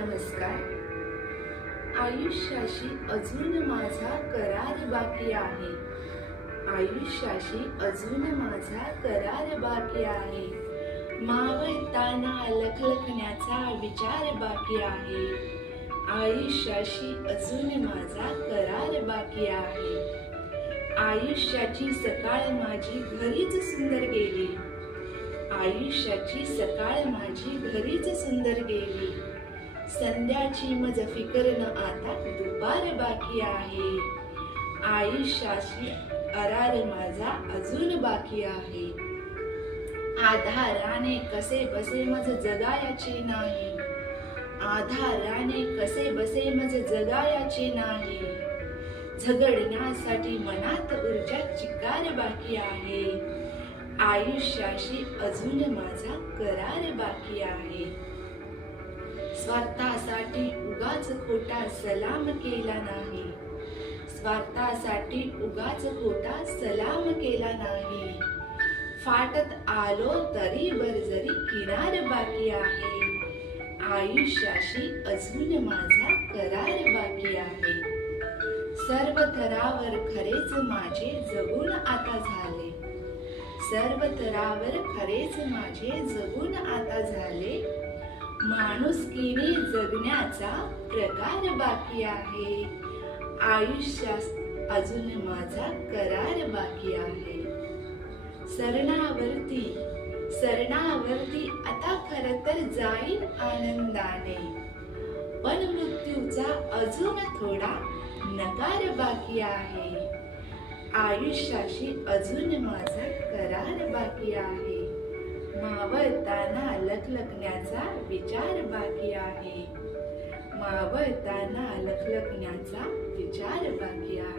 नमस्कार. आयुष्याशी अजून माझा करार बाकी आहे. आयुष्याशी अजून माझा करार बाकी आहे. मावळताना लखलखण्याचा विचार बाकी आहे. आयुष्याशी अजून माझा करार बाकी आहे. आयुष्याची सकाळ माझी घरीच सुंदर गेली. आयुष्याची सकाळ माझी घरीच सुंदर गेली. संध्याची मज फिकर न आता दुपार बाकी आहे. आयुष्याशी करार माझा अजून बाकी आहे. आधाराने कसे बसे मज जगायचे नाही. आधाराने कसे बसे मज जगायचे नाही. झगडण्यासाठी मनात ऊर्जा चिकार बाकी आहे. आयुष्याशी अजून माझा करार बाकी आहे. स्वार्थासाठी उगाच खोटा सलाम केला नाही. स्वार्थासाठी उगाच खोटा सलाम केला नाही. फाटत आलो तरी बरजरी किनार बाकी आहे. आयुष्याशी अजून माझा करार बाकी आहे. सर्व थरावर खरेच माझे जगून आता झाले. सर्व थरावर खरेच माझे जगून आता झाले. माणुसकीने जगण्याचा प्रकार बाकी आहे. आयुष्यात अजून माझा करार बाकी आहे. शरणावरती शरणावरती आता खर तर जाईन आनंदाने. पण मृत्यूचा अजून थोडा नकार बाकी आहे. आयुष्याशी अजून माझा करार बाकी आहे. मावळताना लखलखण्याचा विचार बाकी आहे. मावळताना लखलखण्याचा विचार बाकी आहे.